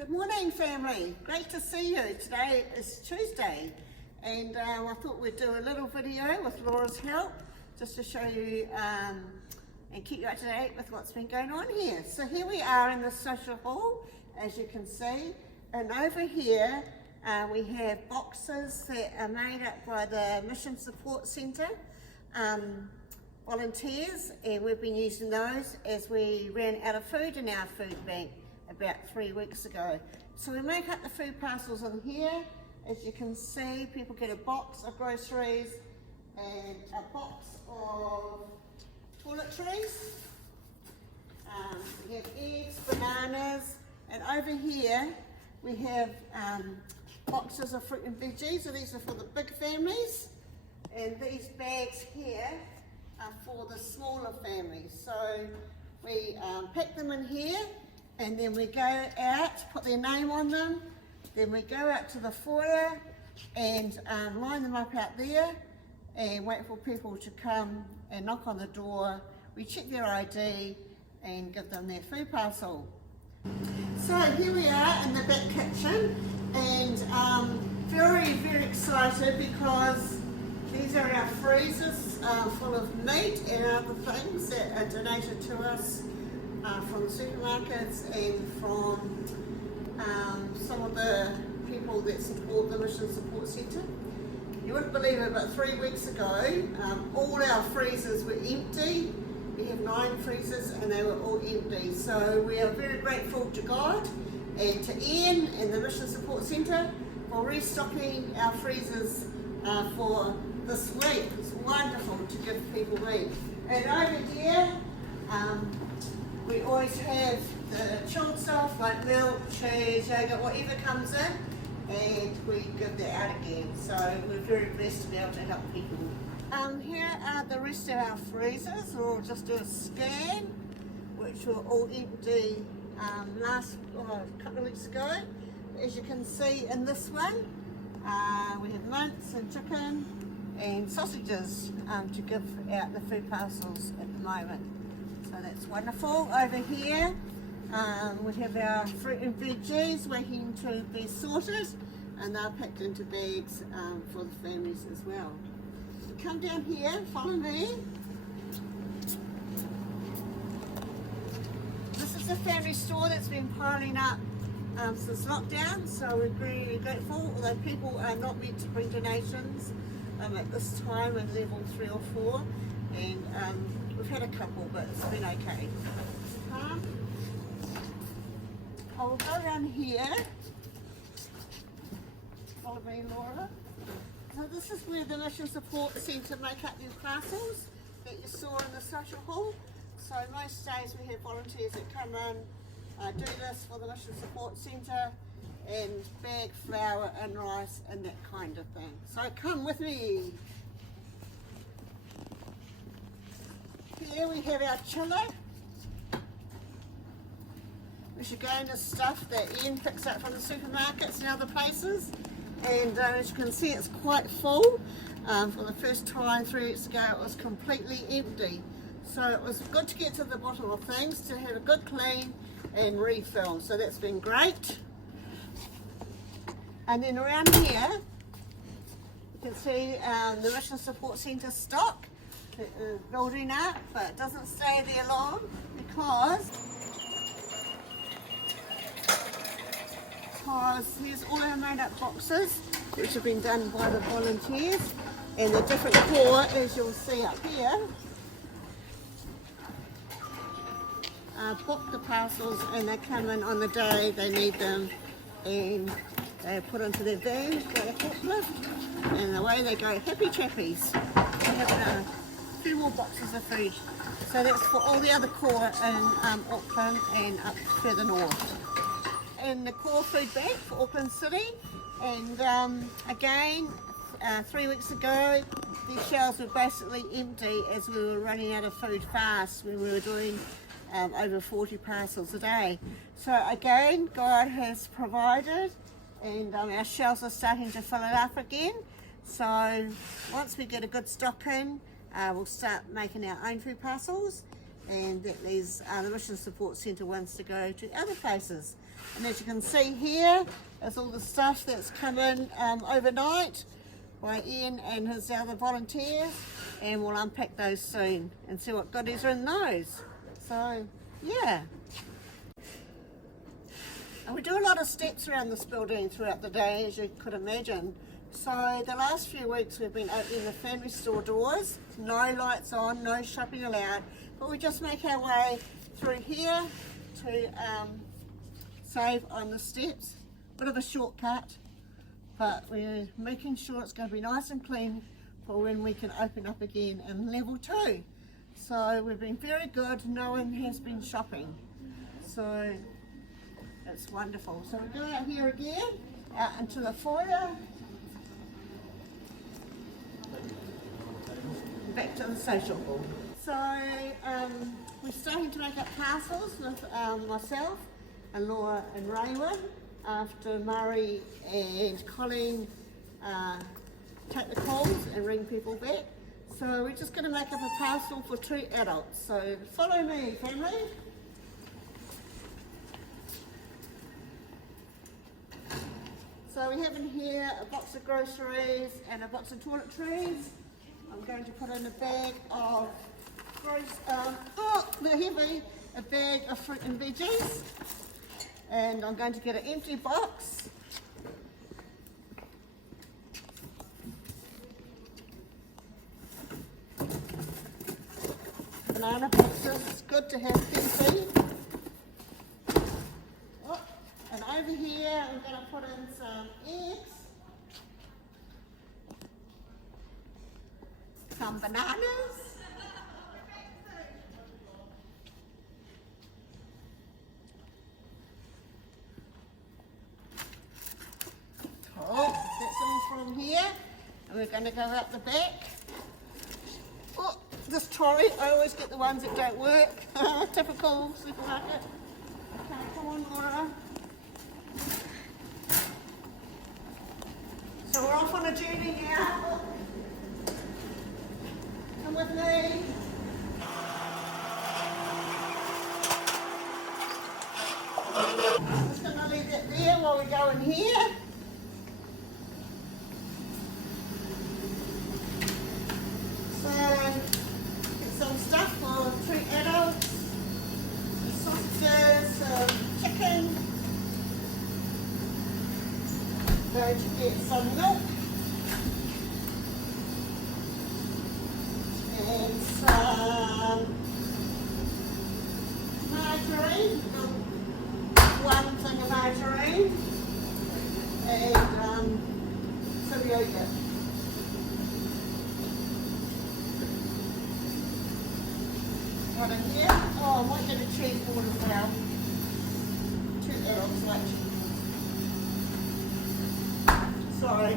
Good morning, family. Great to see you. Today is Tuesday, and I thought we'd do a little video with Laura's help, just to show you and keep you up to date with what's been going on here. So here we are in the social hall, as you can see, and over here we have boxes that are made up by the Mission Support Centre volunteers, and we've been using those as we ran out of food in our food bank about 3 weeks ago. So we make up the food parcels in here. As you can see, people get a box of groceries and a box of toiletries. We have eggs, bananas, and over here we have boxes of fruit and veggies. So these are for the big families, and these bags here are for the smaller families. So we pack them in here, and then we go out, put their name on them, then we go out to the foyer and line them up out there and wait for people to come and knock on the door. We check their ID and give them their food parcel. So here we are in the back kitchen, and very, very excited because these are our freezers full of meat and other things that are donated to us from the supermarkets and from some of the people that support the Mission Support Centre. You wouldn't believe it, but 3 weeks ago all our freezers were empty. We have 9 freezers and they were all empty. So we are very grateful to God and to Ian and the Mission Support Centre for restocking our freezers for this week. It's wonderful to give people meat. And over here we always have the chilled stuff like milk, cheese, yogurt, whatever comes in, and we give that out again. So we're very blessed to be able to help people. Here are the rest of our freezers. We'll just do a scan, which were all empty last couple of weeks ago. As you can see in this one, we have mince and chicken and sausages to give out the food parcels at the moment. So that's wonderful. Over here we have our fruit and veggies waiting to be sorted, and they're packed into bags for the families as well. Come down here, follow me. This is a family store that's been piling up since lockdown, so we're very grateful, although people are not meant to bring donations at this time in level 3 or 4, and we've had a couple, but it's been okay. I'll go around here. Follow me, Laura. So this is where the Mission Support Centre make up your parcels that you saw in the social hall. So most days we have volunteers that come in, do this for the Mission Support Centre, and bag flour and rice and that kind of thing. So come with me. Here we have our chiller, which again is stuff that Ian picks up from the supermarkets and other places, and as you can see, it's quite full. For the first time 3 weeks ago it was completely empty, so it was good to get to the bottom of things, to have a good clean and refill, so that's been great. And then around here you can see the Mission Support Centre stock building up, but it doesn't stay there long because here's all our made up boxes which have been done by the volunteers, and the different core, as you'll see up here, book the parcels and they come in on the day they need them, and they're put into their vans by a forklift, and away they go, happy chappies. We have a few more boxes of food. So that's for all the other core in Auckland and up further north. And the core food bank for Auckland City, and again 3 weeks ago these shelves were basically empty as we were running out of food fast when we were doing over 40 parcels a day. So again, God has provided, and our shelves are starting to fill it up again. So once we get a good stock in, we'll start making our own food parcels, and that these the Mission Support Centre wants to go to other places. And as you can see here, is all the stuff that's come in overnight by Ian and his other volunteers, and we'll unpack those soon and see what goodies are in those. So, yeah. And we do a lot of steps around this building throughout the day, as you could imagine. So the last few weeks we've been opening the family store doors, no lights on, no shopping allowed, but we just make our way through here to save on the steps. Bit of a shortcut, but we're making sure it's going to be nice and clean for when we can open up again in level 2. So we've been very good, no one has been shopping, so it's wonderful. So we go out here again, out into the foyer, back to the social hall. So we're starting to make up parcels with myself and Laura and Raywin after Murray and Colleen take the calls and ring people back. So we're just going to make up a parcel for 2 adults. So follow me, family. So we have in here a box of groceries and a box of toiletries. I'm going to put in a bag of they're heavy, a bag of fruit and veggies, and I'm going to get an empty box. Banana boxes, it's good to have plenty. Oh, and over here I'm going to put in some eggs, some bananas, that's all from here, and we're going to go out the back. Oh, this trolley, I always get the ones that don't work. Typical supermarket. Okay, come on, Laura. So we're off on a journey now. Come with me. I'm just going to leave that there while we go in here. So, get some stuff for 3 adults, some sausages, some chicken. Going to get some milk. And some margarine, 1 thing of margarine, and some yogurt. What in here? Oh, I might get a cheese board as well. 2 adults like cheese. Sorry.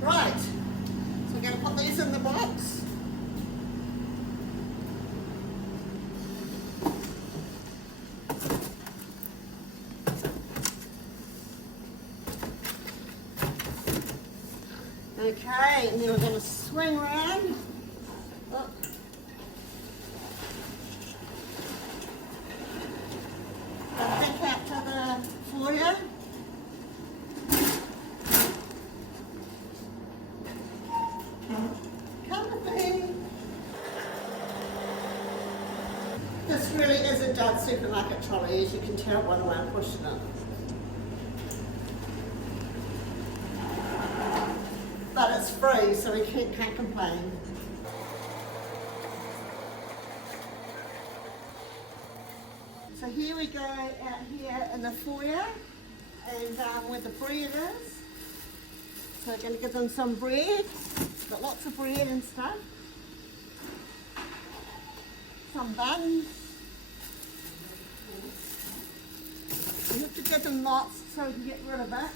Right. So we're going to put these in the box. Okay, and then we're going to swing around. Oh. Back out to the foyer. Come with me. This really is a dud supermarket trolley, as you can tell by the way I'm pushing it. But it's free, so we can't complain. So here we go out here in the foyer, and where the bread is. So we're going to give them some bread. Got lots of bread and stuff. Some buns. You have to give them lots so we can get rid of it.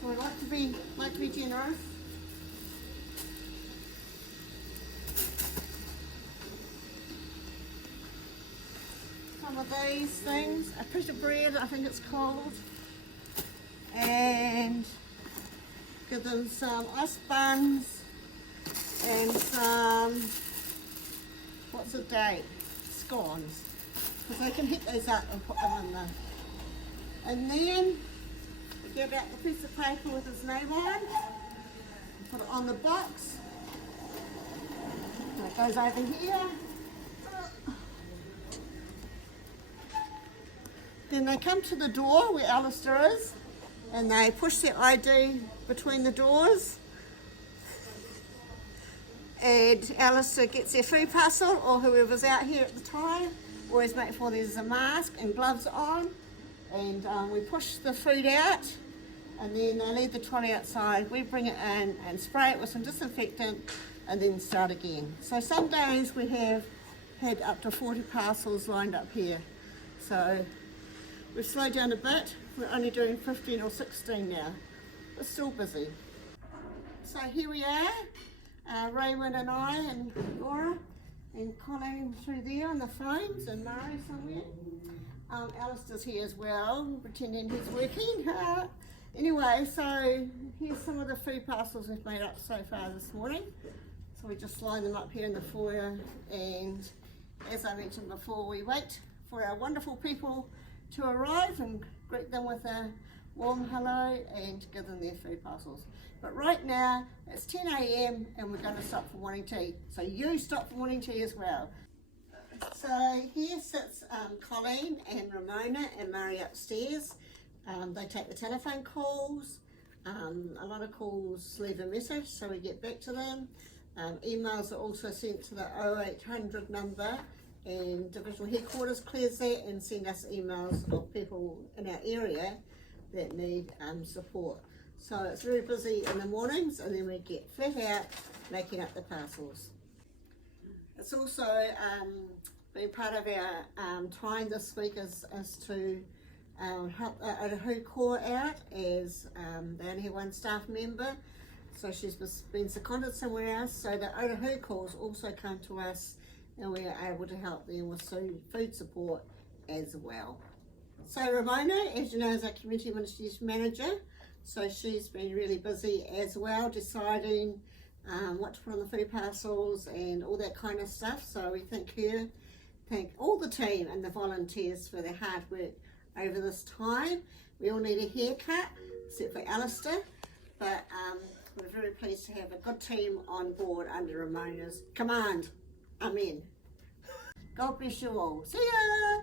So we like to be generous. Some of these things, a piece of bread, I think it's called, and give them some ice buns and some what's the date? Scones. Because they can heat those up and put them in there. And then we get out the piece of paper with his name on, put it on the box. And it goes over here. Then they come to the door where Alistair is, and they push their ID between the doors. And Alistair gets their food parcel, or whoever's out here at the time. Always make sure there's a mask and gloves on. And we push the food out, and then they leave the trolley outside. We bring it in and spray it with some disinfectant, and then start again. So some days we have had up to 40 parcels lined up here. So we've slowed down a bit. We're only doing 15 or 16 now. We're still busy. So here we are, Raymond and I and Laura and Colleen through there on the phones, and Murray somewhere. Alistair's here as well, pretending he's working. Anyway, so here's some of the food parcels we've made up so far this morning. So we just line them up here in the foyer, and as I mentioned before, we wait for our wonderful people to arrive and greet them with a warm hello and give them their food parcels. But right now it's 10 a.m. and we're going to stop for morning tea. So you stop for morning tea as well. So here sits Colleen and Ramona and Murray upstairs. They take the telephone calls. A lot of calls leave a message, so we get back to them. Emails are also sent to the 0800 number, and Divisional Headquarters clears that and send us emails of people in our area that need support. So it's very busy in the mornings, and then we get flat out making up the parcels. It's also been part of our time this week is to help Otahu Core out, as they only have one staff member, so she's been seconded somewhere else. So the Otahu Cores also come to us, and we are able to help them with food support as well. So Ramona, as you know, is our Community Ministries Manager, so she's been really busy as well, deciding what to put on the food parcels and all that kind of stuff. So we thank all the team and the volunteers for their hard work over this time. We all need a haircut, except for Alistair, but we're very pleased to have a good team on board under Ramona's command. Amen. God bless you all. See ya!